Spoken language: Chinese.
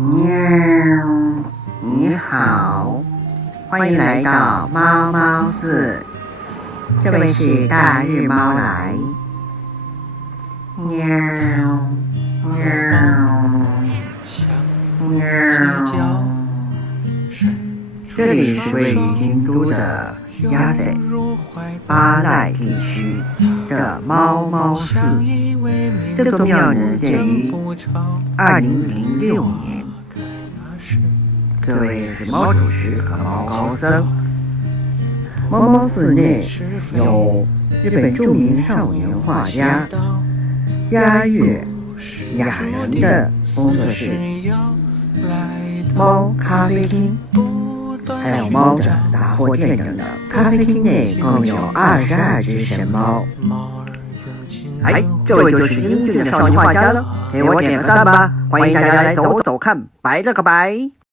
喵，你好，欢迎来到猫猫寺，这位是大日猫来。喵喵喵，这里是位于京都的鸭仔巴赖地区的猫猫寺。这座庙呢建于2006年，这位是猫主持和猫高僧。猫猫寺内有日本著名少年画家嘉月雅人的工作室、猫咖啡厅，还有猫的杂货店等等。咖啡厅内共有22只神猫。哎，这位就是英俊的少年画家了，给我点个赞吧！欢迎大家来走走看，拜了个拜。